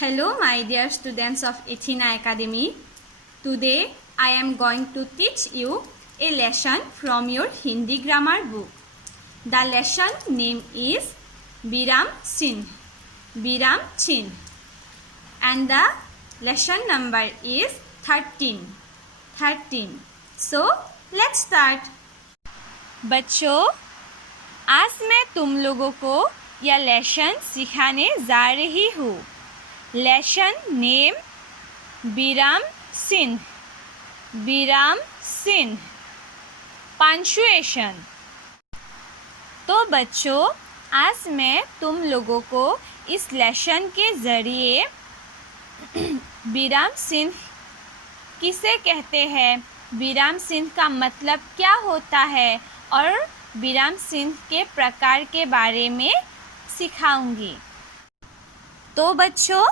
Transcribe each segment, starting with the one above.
Hello, my dear students of Athena Academy. Today, I am going to teach you a lesson from your Hindi grammar book. The lesson name is Viram Chinh. Viram Chinh. And the lesson number is 13. So, let's start. बच्चों, आज मैं तुम लोगों को यह lesson सिखाने जा रही हूँ. लेसन नेम विराम चिन्ह. विराम चिन्ह. पंक्चुएशन. तो बच्चों, आज मैं तुम लोगों को इस लेसन के ज़रिए विराम चिन्ह किसे कहते हैं, विराम चिन्ह का मतलब क्या होता है और विराम चिन्ह के प्रकार के बारे में सिखाऊंगी. तो बच्चों,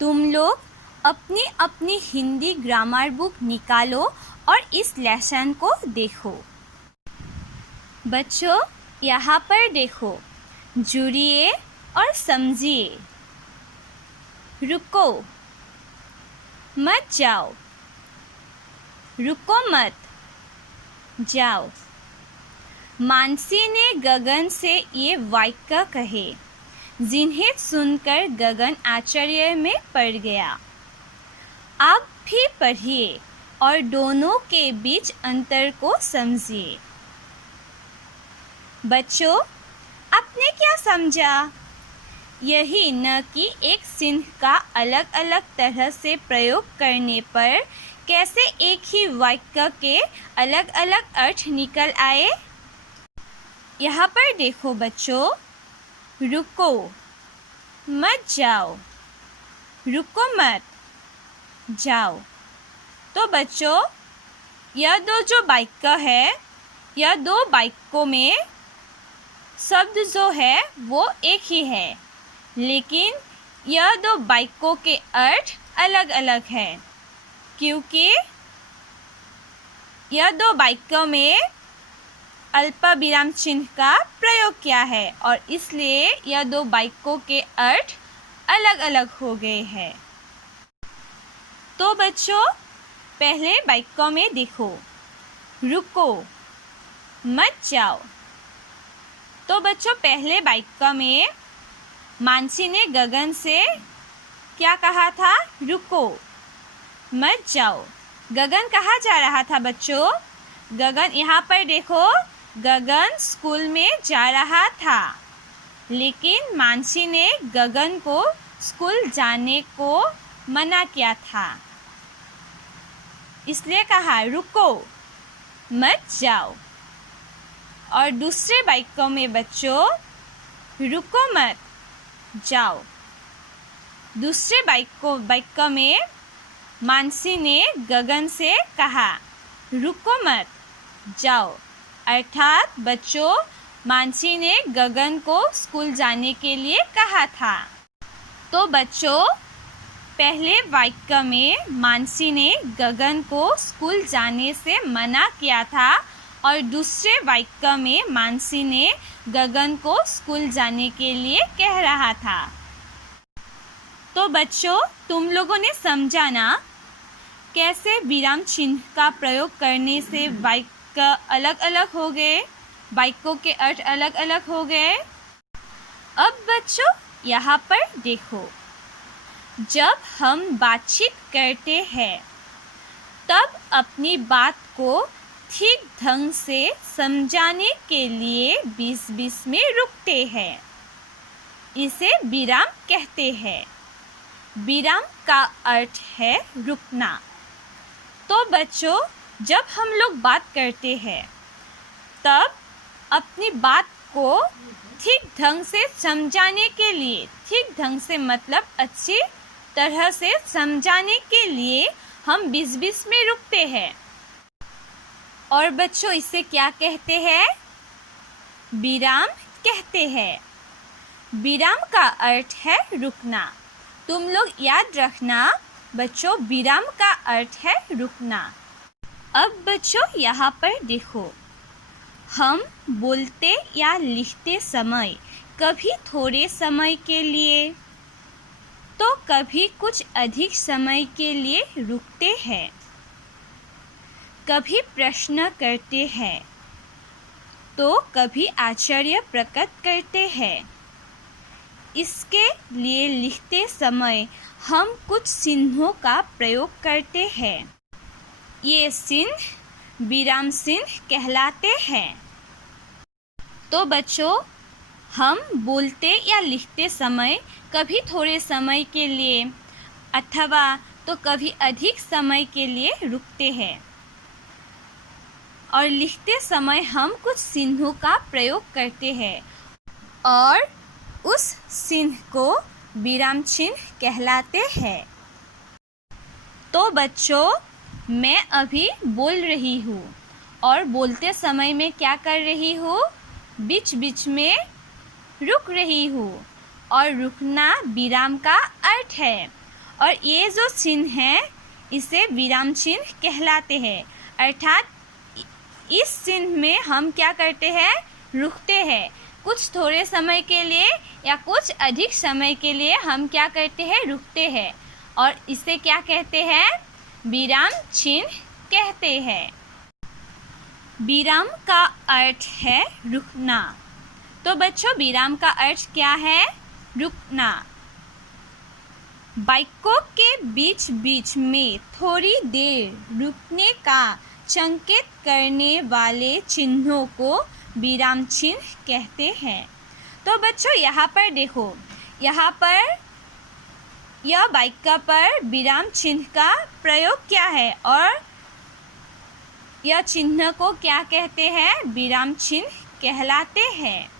तुम लोग अपनी अपनी हिंदी ग्रामर बुक निकालो और इस लेसन को देखो. बच्चों, यहाँ पर देखो, जुड़िए और समझिए. रुको, मत जाओ. रुको मत, जाओ. मानसी ने गगन से ये वाक्य कहे, जिन्हें सुनकर गगन आश्चर्य में पड़ गया. आप भी पढ़िए और दोनों के बीच अंतर को समझिए. बच्चों, आपने क्या समझा? यही न कि एक चिन्ह का अलग अलग तरह से प्रयोग करने पर कैसे एक ही वाक्य के अलग अलग अर्थ निकल आए. यहाँ पर देखो बच्चों, रुको, मत जाओ. रुको मत, जाओ. तो बच्चों, यह दो जो वाक्य है, यह दो वाक्यों में शब्द जो है वो एक ही है, लेकिन यह दो वाक्यों के अर्थ अलग अलग है, क्योंकि यह दो वाक्यों में अल्प विराम चिन्ह का प्रयोग किया है और इसलिए यह दो वाक्यों के अर्थ अलग अलग हो गए हैं. तो बच्चों, पहले वाक्यों में देखो, रुको, मत जाओ. तो बच्चों, पहले वाक्य में मानसी ने गगन से क्या कहा था? रुको, मत जाओ. गगन कहाँ जा रहा था बच्चों? गगन, यहाँ पर देखो, गगन स्कूल में जा रहा था, लेकिन मानसी ने गगन को स्कूल जाने को मना किया था, इसलिए कहा रुको, मत जाओ. और दूसरे वाक्यों में बच्चों, रुको मत, जाओ. दूसरे वाक्य में मानसी ने गगन से कहा, रुको मत, जाओ. अर्थात बच्चों, मानसी ने गगन को स्कूल जाने के लिए कहा था. तो बच्चों, पहले वाक्य में मानसी ने गगन को स्कूल जाने से मना किया था और दूसरे वाक्य में मानसी ने गगन को स्कूल जाने के लिए कह रहा था. तो बच्चों, तुम लोगों ने समझा ना कैसे विराम चिन्ह का प्रयोग करने से वाक्य अलग अलग हो गए, वाक्यों के अर्थ अलग अलग हो गए. अब बच्चों, यहाँ पर देखो, जब हम बातचीत करते हैं तब अपनी बात को ठीक ढंग से समझाने के लिए बीच-बीच में रुकते हैं. इसे विराम कहते हैं. विराम का अर्थ है रुकना. तो बच्चों, जब हम लोग बात करते हैं तब अपनी बात को ठीक ढंग से समझाने के लिए, ठीक ढंग से मतलब अच्छी तरह से समझाने के लिए हम बीच-बीच में रुकते हैं. और बच्चों, इसे क्या कहते हैं? विराम कहते हैं. विराम का अर्थ है रुकना. तुम लोग याद रखना बच्चों, विराम का अर्थ है रुकना. अब बच्चों, यहाँ पर देखो, हम बोलते या लिखते समय कभी थोड़े समय के लिए तो कभी कुछ अधिक समय के लिए रुकते हैं, कभी प्रश्न करते हैं, तो कभी आश्चर्य प्रकट करते हैं। इसके लिए लिखते समय हम कुछ चिन्हों का प्रयोग करते हैं। ये चिन्ह विराम चिन्ह कहलाते हैं। तो बच्चों, हम बोलते या लिखते समय कभी थोड़े समय के लिए अथवा तो कभी अधिक समय के लिए रुकते हैं और लिखते समय हम कुछ चिन्हों का प्रयोग करते हैं और उस चिन्ह को विराम चिन्ह कहलाते हैं। तो बच्चों, मैं अभी बोल रही हूँ और बोलते समय में क्या कर रही हूँ? बीच बीच में रुक रही हूँ और रुकना विराम का अर्थ है। और ये जो चिन्ह है इसे विराम चिन्ह कहलाते हैं। अर्थात इस चिन्ह में हम क्या करते हैं? रुकते हैं। कुछ थोड़े समय के लिए या कुछ अधिक समय के लिए हम क्या करते हैं? रुकते हैं और इसे क्या कहते हैं? विराम चिन्ह कहते हैं। विराम का अर्थ है रुकना। तो बच्चों, विराम का अर्थ क्या है? रुकना। वाक्यों के बीच बीच में थोड़ी देर रुकने का संकेत करने वाले चिन्हों को विराम चिन्ह कहते हैं। तो बच्चों, यहाँ पर देखो, यहाँ पर यह वाक्य पर विराम चिन्ह का प्रयोग क्या है और यह चिन्ह को क्या कहते हैं? विराम चिन्ह कहलाते हैं।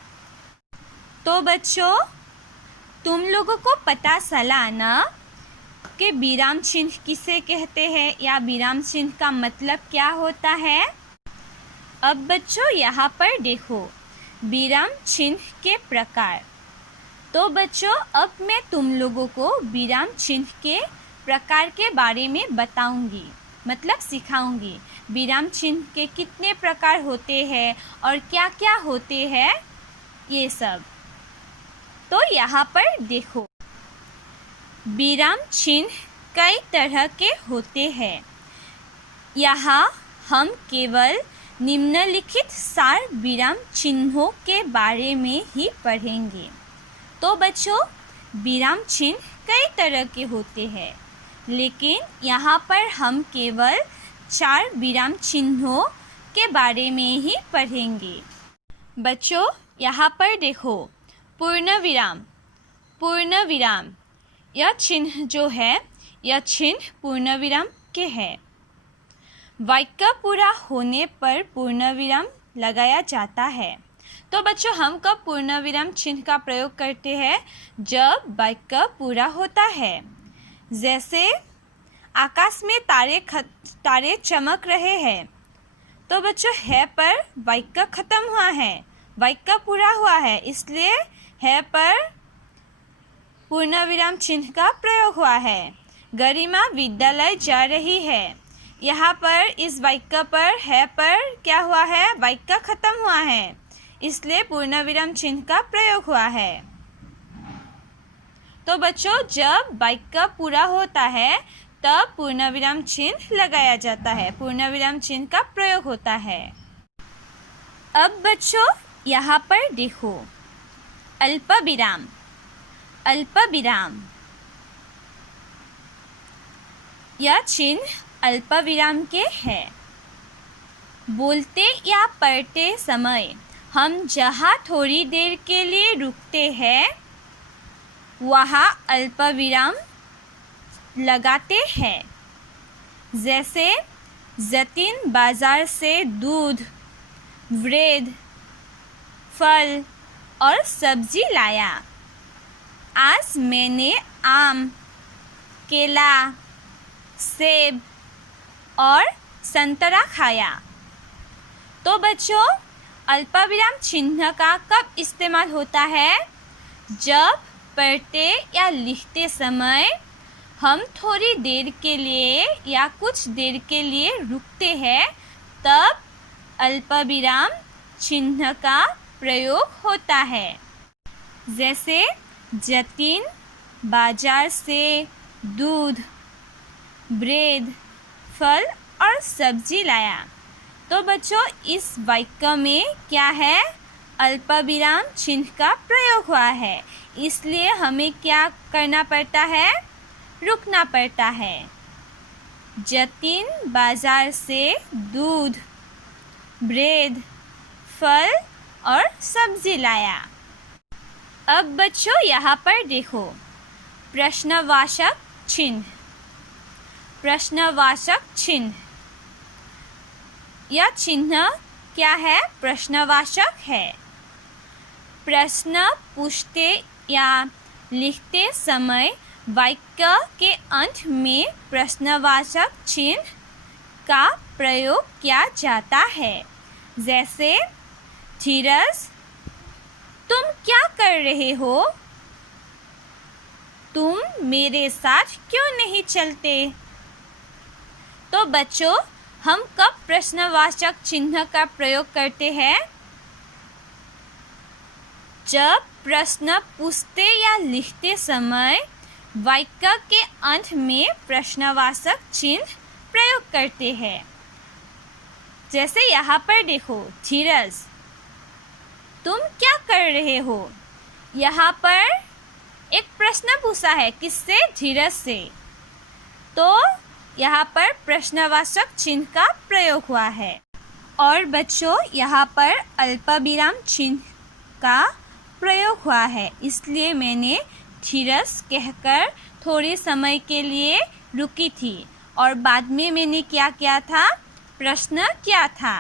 तो बच्चों, तुम लोगों को पता चला ना कि विराम चिन्ह किसे कहते हैं या विराम चिन्ह का मतलब क्या होता है। अब बच्चों, यहाँ पर देखो विराम चिन्ह के प्रकार। तो बच्चों, अब मैं तुम लोगों को विराम चिन्ह के प्रकार के बारे में बताऊंगी, मतलब सिखाऊंगी। विराम चिन्ह के कितने प्रकार होते हैं और क्या क्या होते हैं, ये सब। तो यहाँ पर देखो, विराम चिन्ह कई तरह के होते हैं। यहाँ हम केवल निम्नलिखित 4 विराम चिन्हों के बारे में ही पढ़ेंगे। तो बच्चों, विराम चिन्ह कई तरह के होते हैं, लेकिन यहाँ पर हम केवल 4 विराम चिन्हों के बारे में ही पढ़ेंगे। बच्चों, यहाँ पर देखो, पूर्ण विराम। पूर्ण विराम यह चिन्ह जो है, यह चिन्ह पूर्ण विराम के है। वाक्य पूरा होने पर पूर्ण विराम लगाया जाता है। तो बच्चों, हम कब पूर्ण विराम चिन्ह का प्रयोग करते हैं? जब वाक्य पूरा होता है। जैसे आकाश में तारे चमक रहे हैं। तो बच्चों, है पर वाक्य खत्म हुआ है, वाक्य पूरा हुआ है, इसलिए है पर पूर्ण विराम चिन्ह का प्रयोग हुआ है। गरिमा विद्यालय जा रही है। यहाँ पर इस वाक्य पर है पर क्या हुआ है? वाक्य खत्म हुआ है, इसलिए पूर्ण विराम चिन्ह का प्रयोग हुआ है। तो बच्चों, जब वाक्य पूरा होता है तब पूर्ण विराम चिन्ह लगाया जाता है, पूर्ण विराम चिन्ह का प्रयोग होता है। अब बच्चों, यहाँ पर देखो, अल्प विराम। अल्प विराम यह चिन्ह अल्प विराम के है। बोलते या पढ़ते समय हम जहाँ थोड़ी देर के लिए रुकते हैं वहाँ अल्प विराम लगाते हैं। जैसे जतीन बाजार से दूध, ब्रेड, फल और सब्जी लाया। आज मैंने आम, केला, सेब और संतरा खाया। तो बच्चों, अल्पविराम चिन्ह का कब इस्तेमाल होता है? जब पढ़ते या लिखते समय हम थोड़ी देर के लिए या कुछ देर के लिए रुकते हैं, तब अल्पविराम चिन्ह का प्रयोग होता है। जैसे जतीन बाजार से दूध, ब्रेड, फल और सब्जी लाया। तो बच्चों इस वाक्य में क्या है? अल्पविराम चिन्ह का प्रयोग हुआ है, इसलिए हमें क्या करना पड़ता है? रुकना पड़ता है। जतिन बाजार से दूध, ब्रेड, फल और सब्जी लाया। अब बच्चों यहाँ पर देखो, प्रश्नवाचक चिन्ह। प्रश्नवाचक चिन्ह, यह चिन्ह क्या है? प्रश्नवाचक है। प्रश्न पूछते या लिखते समय वाक्य के अंत में प्रश्नवाचक चिन्ह का प्रयोग किया जाता है। जैसे धीरज, तुम क्या कर रहे हो? तुम मेरे साथ क्यों नहीं चलते? तो बच्चों हम कब प्रश्नवाचक चिन्ह का प्रयोग करते हैं? जब प्रश्न पूछते या लिखते समय वाक्य के अंत में प्रश्नवाचक चिन्ह प्रयोग करते हैं। जैसे यहाँ पर देखो, धीरज, तुम क्या कर रहे हो? यहाँ पर एक प्रश्न पूछा है, किससे? धीरज से। तो यहाँ पर प्रश्नवाचक चिन्ह का प्रयोग हुआ है। और बच्चों यहाँ पर अल्पविराम चिन्ह का प्रयोग हुआ है, इसलिए मैंने धीरज कहकर थोड़े समय के लिए रुकी थी और बाद में मैंने क्या किया था? प्रश्न किया था।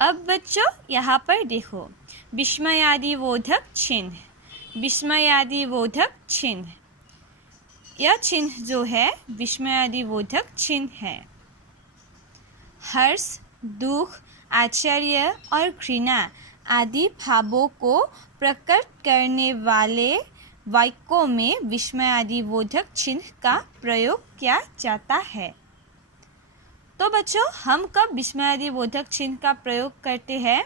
अब बच्चों यहाँ पर देखो, विस्मयादिबोधक चिन्ह। विस्मयादिबोधक चिन्ह, यह चिन्ह जो है विस्मयादिबोधक चिन्ह है। हर्ष, दुख, आश्चर्य और घृणा आदि भावों को प्रकट करने वाले वाक्यों में विस्मयादिबोधक चिन्ह का प्रयोग किया जाता है। तो बच्चों हम कब विस्मयादिबोधक चिन्ह का प्रयोग करते हैं?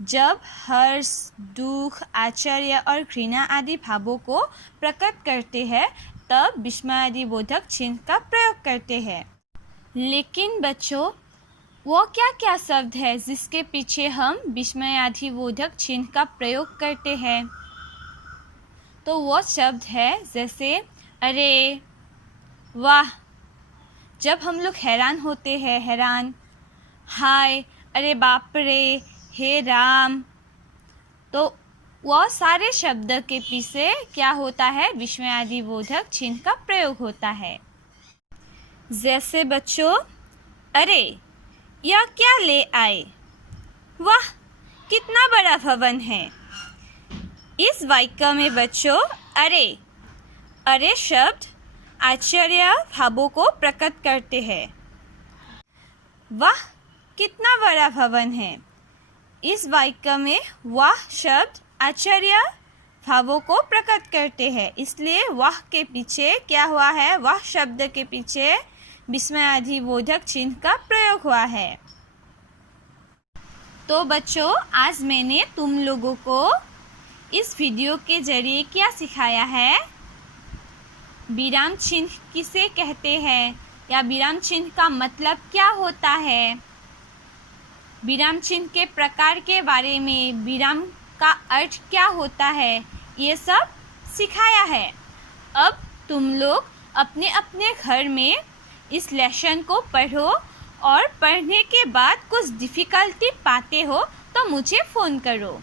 जब हर्ष, दुख, आश्चर्य और घृणा आदि भावों को प्रकट करते हैं तब विस्मयादिबोधक चिन्ह का प्रयोग करते हैं। लेकिन बच्चों वो क्या क्या शब्द है जिसके पीछे हम विस्मयादिबोधक चिन्ह का प्रयोग करते हैं? तो वो शब्द है जैसे अरे, वाह, जब हम लोग हैरान होते हैं, हैरान, हाय, अरे बाप रे, हे राम। तो वह सारे शब्द के पीछे क्या होता है? विस्मयादिबोधक चिन्ह का प्रयोग होता है। जैसे बच्चों, अरे यह क्या ले आए? वाह, कितना बड़ा भवन है। इस वाक्य में बच्चों अरे शब्द आश्चर्य भावों को प्रकट करते हैं। वाह, कितना बड़ा भवन है। इस वाक्य में वाह शब्द आश्चर्य भावों को प्रकट करते हैं, इसलिए वाह के पीछे क्या हुआ है? वाह शब्द के पीछे विस्मयादिबोधक चिन्ह का प्रयोग हुआ है। तो बच्चों आज मैंने तुम लोगों को इस वीडियो के जरिए क्या सिखाया है? विराम चिन्ह किसे कहते हैं या विराम चिन्ह का मतलब क्या होता है, विराम चिन्ह के प्रकार के बारे में, विराम का अर्थ क्या होता है, ये सब सिखाया है। अब तुम लोग अपने अपने घर में इस लेसन को पढ़ो और पढ़ने के बाद कुछ डिफ़िकल्टी पाते हो तो मुझे फ़ोन करो।